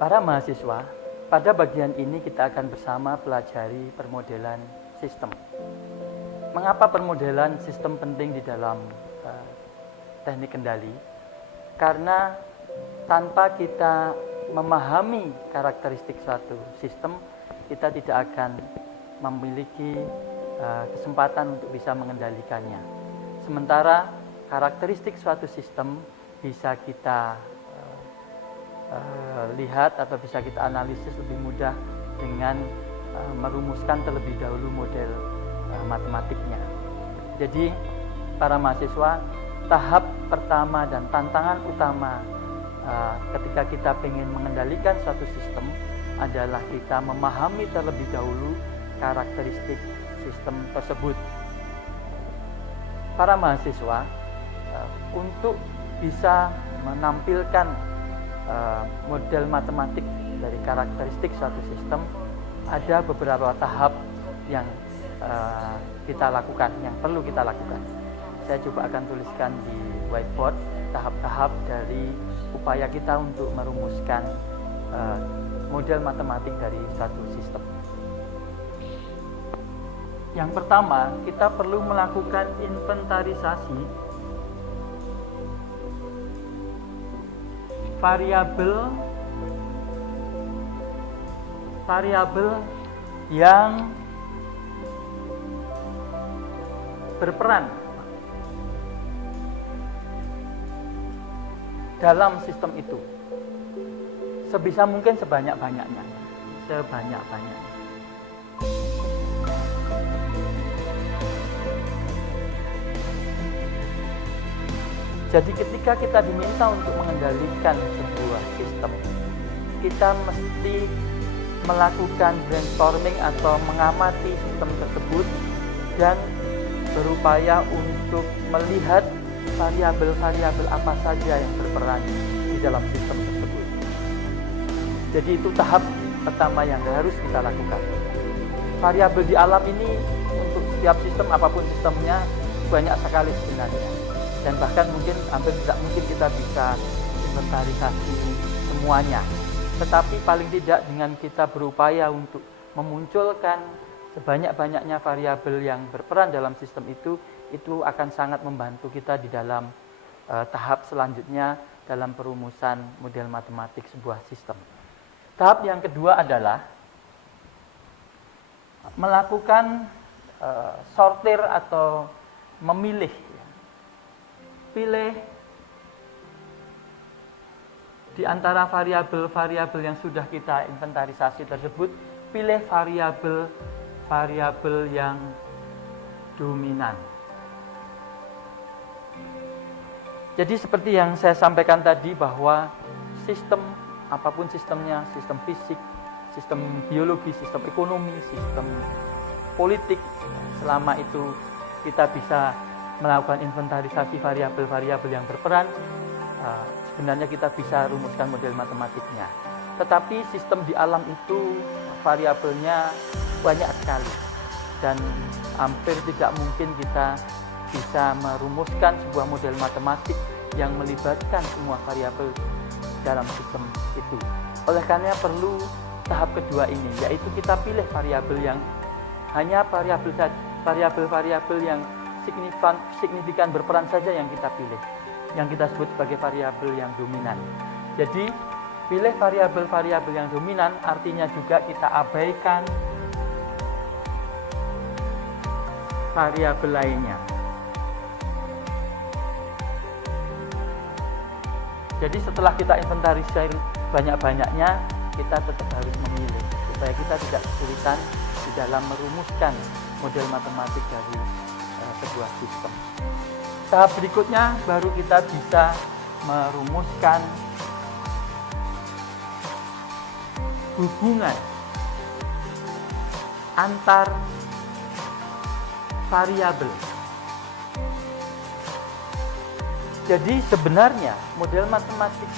Para mahasiswa, pada bagian ini kita akan bersama pelajari permodelan sistem. Mengapa permodelan sistem penting di dalam teknik kendali? Karena tanpa kita memahami karakteristik suatu sistem, kita tidak akan memiliki kesempatan untuk bisa mengendalikannya. Sementara karakteristik suatu sistem bisa kita lihat atau bisa kita analisis lebih mudah dengan merumuskan terlebih dahulu model matematiknya. Jadi para mahasiswa, tahap pertama dan tantangan utama ketika kita ingin mengendalikan suatu sistem adalah kita memahami terlebih dahulu karakteristik sistem tersebut. Para mahasiswa untuk bisa menampilkan model matematik dari karakteristik suatu sistem, ada beberapa tahap yang kita lakukan, yang perlu kita lakukan. Saya coba akan tuliskan di whiteboard tahap-tahap dari upaya kita untuk merumuskan model matematik dari suatu sistem. Yang pertama, kita perlu melakukan inventarisasi variabel yang berperan dalam sistem itu. Sebisa mungkin sebanyak-banyaknya. Jadi ketika kita diminta untuk mengendalikan sebuah sistem, kita mesti melakukan brainstorming atau mengamati sistem tersebut dan berupaya untuk melihat variabel-variabel apa saja yang berperan di dalam sistem tersebut. Jadi itu tahap pertama yang harus kita lakukan. Variabel di alam ini untuk setiap sistem, apapun sistemnya, banyak sekali sebenarnya. Dan bahkan mungkin hampir tidak mungkin kita bisa inventarisasi semuanya. Tetapi paling tidak dengan kita berupaya untuk memunculkan sebanyak-banyaknya variabel yang berperan dalam sistem itu akan sangat membantu kita di dalam tahap selanjutnya dalam perumusan model matematik sebuah sistem. Tahap yang kedua adalah melakukan sortir atau memilih. Pilih di antara variabel-variabel yang sudah kita inventarisasi tersebut, pilih variabel yang dominan. Jadi seperti yang saya sampaikan tadi bahwa sistem, apapun sistemnya, sistem fisik, sistem biologi, sistem ekonomi, sistem politik, selama itu kita bisa melakukan inventarisasi variabel-variabel yang berperan, sebenarnya kita bisa rumuskan model matematiknya. Tetapi sistem di alam itu variabelnya banyak sekali dan hampir tidak mungkin kita bisa merumuskan sebuah model matematik yang melibatkan semua variabel dalam sistem itu. Oleh karena perlu tahap kedua ini, yaitu kita pilih variabel yang hanya variabel-variabel yang signifikan berperan saja yang kita pilih, yang kita sebut sebagai variabel yang dominan. Jadi pilih variabel-variabel yang dominan artinya juga kita abaikan variabel lainnya. Jadi setelah kita inventarisir banyak-banyaknya, kita tetap harus memilih supaya kita tidak kesulitan di dalam merumuskan model matematik dari sebuah sistem. Tahap berikutnya baru kita bisa merumuskan hubungan antar variabel. Jadi sebenarnya model matematik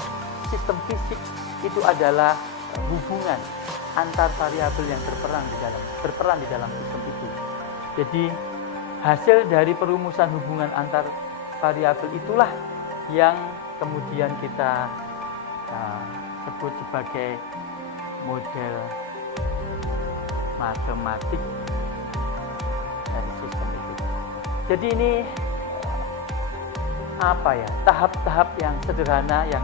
sistem fisik itu adalah hubungan antar variabel yang berperan di dalam sistem itu. Jadi hasil dari perumusan hubungan antar variabel itulah yang kemudian kita sebut sebagai model matematik dari sistem itu. Jadi ini apa ya, tahap-tahap yang sederhana yang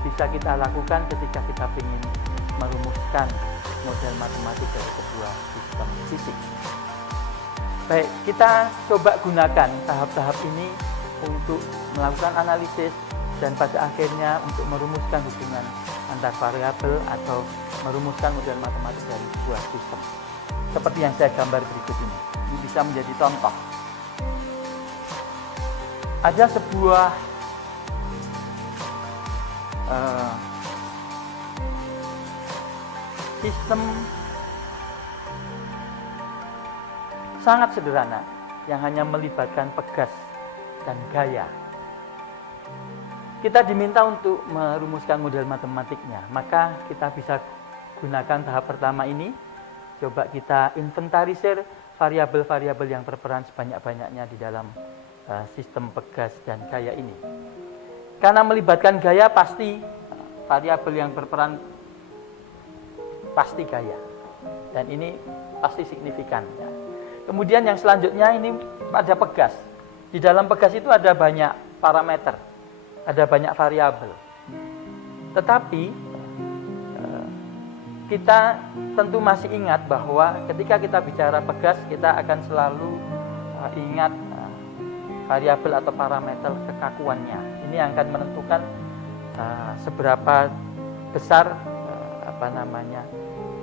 bisa kita lakukan ketika kita ingin merumuskan model matematik dari sebuah sistem fisik. Baik, kita coba gunakan tahap-tahap ini untuk melakukan analisis dan pada akhirnya untuk merumuskan hubungan antar variabel atau merumuskan model matematik dari sebuah sistem. Seperti yang saya gambar berikut ini. Ini bisa menjadi contoh. Ada sebuah sistem sangat sederhana yang hanya melibatkan pegas dan gaya. Kita diminta untuk merumuskan model matematiknya, maka kita bisa gunakan tahap pertama ini. Coba kita inventarisir variabel-variabel yang berperan sebanyak-banyaknya di dalam sistem pegas dan gaya ini. Karena melibatkan gaya, pasti variabel yang berperan pasti gaya, dan ini pasti signifikan ya. Kemudian yang selanjutnya ini ada pegas. Di dalam pegas itu ada banyak parameter, ada banyak variabel. Tetapi kita tentu masih ingat bahwa ketika kita bicara pegas, kita akan selalu ingat variabel atau parameter kekakuannya. Ini yang akan menentukan seberapa besar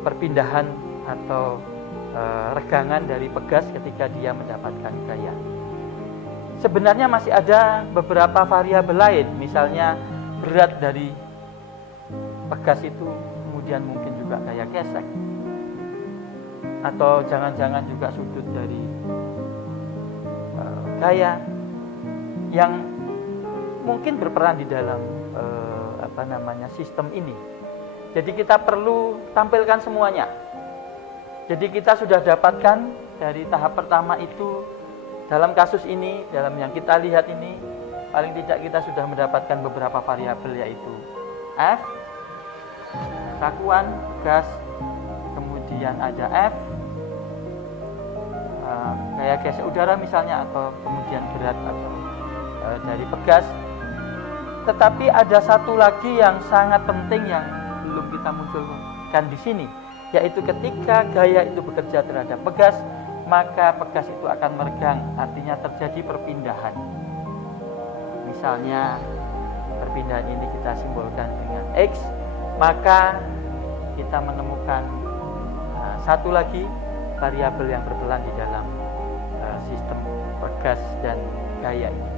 perpindahan atau regangan dari pegas ketika dia mendapatkan gaya. Sebenarnya masih ada beberapa variabel lain, misalnya berat dari pegas itu, kemudian mungkin juga gaya gesek, atau jangan-jangan juga sudut dari gaya yang mungkin berperan di dalam sistem ini. Jadi kita perlu tampilkan semuanya. Jadi kita sudah dapatkan dari tahap pertama itu, dalam kasus ini, dalam yang kita lihat ini, paling tidak kita sudah mendapatkan beberapa variabel, yaitu F, kekakuan gas, kemudian ada F, gaya gesek udara misalnya, atau kemudian berat atau dari pegas. Tetapi ada satu lagi yang sangat penting yang belum kita munculkan di sini, yaitu ketika gaya itu bekerja terhadap pegas, maka pegas itu akan meregang, artinya terjadi perpindahan. Misalnya perpindahan ini kita simbolkan dengan X, maka kita menemukan satu lagi variabel yang berperan di dalam sistem pegas dan gaya ini.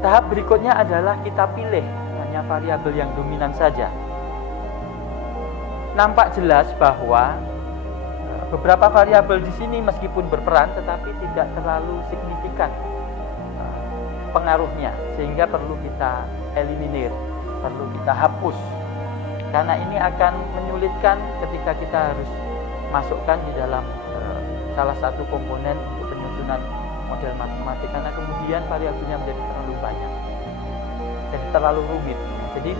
Tahap berikutnya adalah kita pilih hanya variabel yang dominan saja. Nampak jelas bahwa beberapa variabel di sini meskipun berperan tetapi tidak terlalu signifikan pengaruhnya, sehingga perlu kita eliminir, perlu kita hapus. Karena ini akan menyulitkan ketika kita harus masukkan di dalam salah satu komponen untuk penyusunan model matematik, karena kemudian variabelnya menjadi terlalu banyak, jadi terlalu rumit. Jadi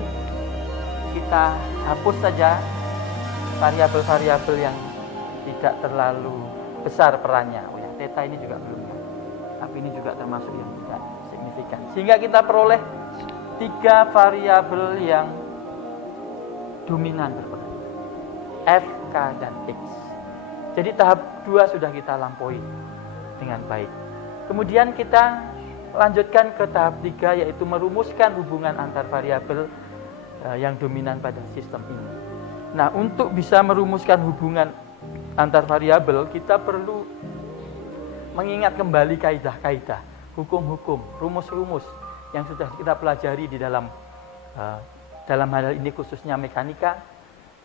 kita hapus saja variabel-variabel yang tidak terlalu besar perannya. Oh ya, theta ini juga belum, tapi ini juga termasuk yang tidak signifikan. Sehingga kita peroleh 3 variabel yang dominan berperan, F, K, dan X. Jadi tahap 2 sudah kita lampaui dengan baik. Kemudian kita lanjutkan ke tahap 3, yaitu merumuskan hubungan antar variabel yang dominan pada sistem ini. Nah, untuk bisa merumuskan hubungan antar variabel, kita perlu mengingat kembali kaidah-kaidah, hukum-hukum, rumus-rumus yang sudah kita pelajari di dalam hal ini khususnya mekanika.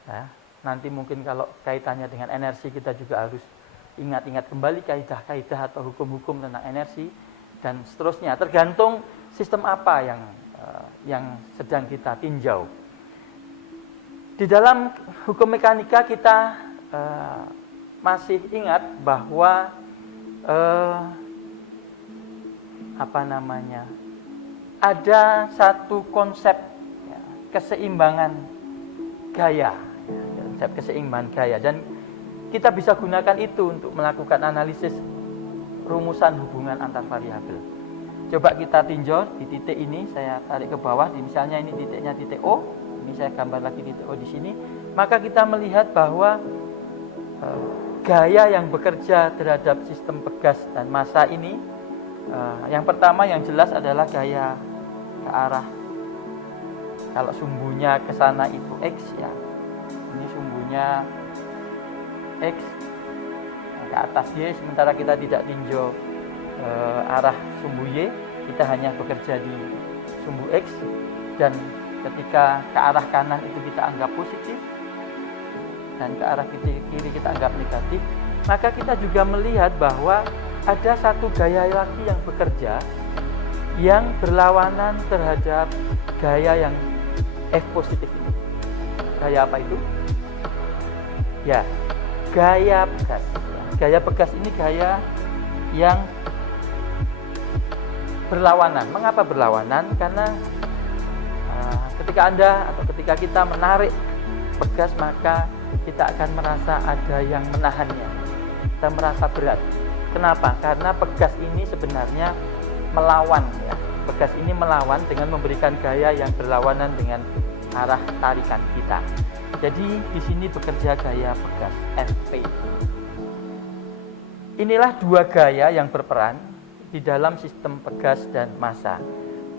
Nah, nanti mungkin kalau kaitannya dengan energi, kita juga harus ingat-ingat kembali kaidah-kaidah atau hukum-hukum tentang energi dan seterusnya, tergantung sistem apa yang sedang kita tinjau. Di dalam hukum mekanika kita masih ingat bahwa ada satu konsep keseimbangan gaya, konsep keseimbangan gaya, dan kita bisa gunakan itu untuk melakukan analisis rumusan hubungan antar variabel. Coba kita tinjau di titik ini, saya tarik ke bawah, misalnya ini titiknya titik O, ini saya gambar lagi titik O di sini, maka kita melihat bahwa gaya yang bekerja terhadap sistem pegas dan massa ini, yang pertama yang jelas adalah gaya ke arah, kalau sumbunya ke sana itu X ya, ini sumbunya X ke atas Y, sementara kita tidak tinjau arah sumbu Y, kita hanya bekerja di sumbu X, dan ketika ke arah kanan itu kita anggap positif dan ke arah kiri kita anggap negatif, maka kita juga melihat bahwa ada satu gaya lagi yang bekerja yang berlawanan terhadap gaya yang F positif ini. Gaya apa itu? Ya, gaya pegas. Gaya pegas ini gaya yang berlawanan. Mengapa berlawanan? Karena ketika Anda atau ketika kita menarik pegas, maka kita akan merasa ada yang menahannya. Kita merasa berat. Kenapa? Karena pegas ini sebenarnya melawan ya. Pegas ini melawan dengan memberikan gaya yang berlawanan dengan arah tarikan kita. Jadi di sini bekerja gaya pegas Fp. Inilah dua gaya yang berperan di dalam sistem pegas dan massa.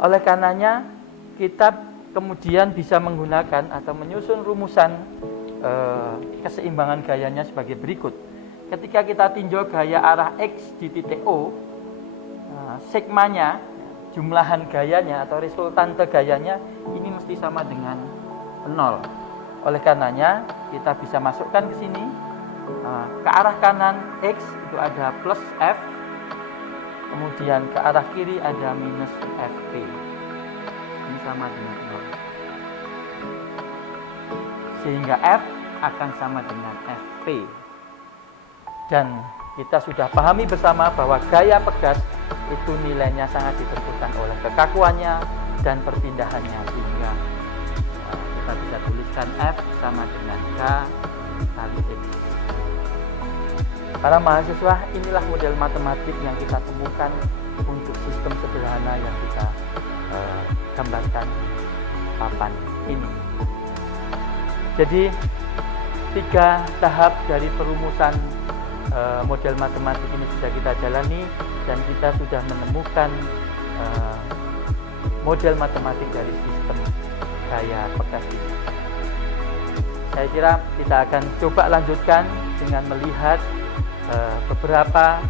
Oleh karenanya kita kemudian bisa menggunakan atau menyusun rumusan keseimbangan gayanya sebagai berikut. Ketika kita tinjau gaya arah X di titik O, sigmanya, jumlahan gayanya atau resultante gayanya ini mesti sama dengan 0. Oleh karenanya kita bisa masukkan ke sini, ke arah kanan X itu ada plus F, kemudian ke arah kiri ada minus Fp, ini sama dengan 0, sehingga F akan sama dengan Fp. Dan kita sudah pahami bersama bahwa gaya pegas itu nilainya sangat ditentukan oleh kekakuannya dan perpindahannya, sehingga kita bisa tuliskan F sama dengan K kali X. Para mahasiswa, inilah model matematik yang kita temukan untuk sistem sederhana yang kita gambarkan di papan ini. Jadi 3 tahap dari perumusan model matematik ini sudah kita jalani, dan kita sudah menemukan model matematik dari sistem gaya pegas ini. Saya kira kita akan coba lanjutkan dengan melihat beberapa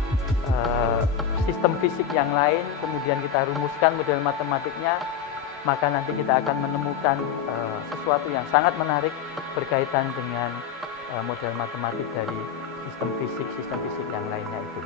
sistem fisik yang lain, kemudian kita rumuskan model matematiknya, maka nanti kita akan menemukan sesuatu yang sangat menarik berkaitan dengan model matematik dari sistem fisik yang lainnya itu.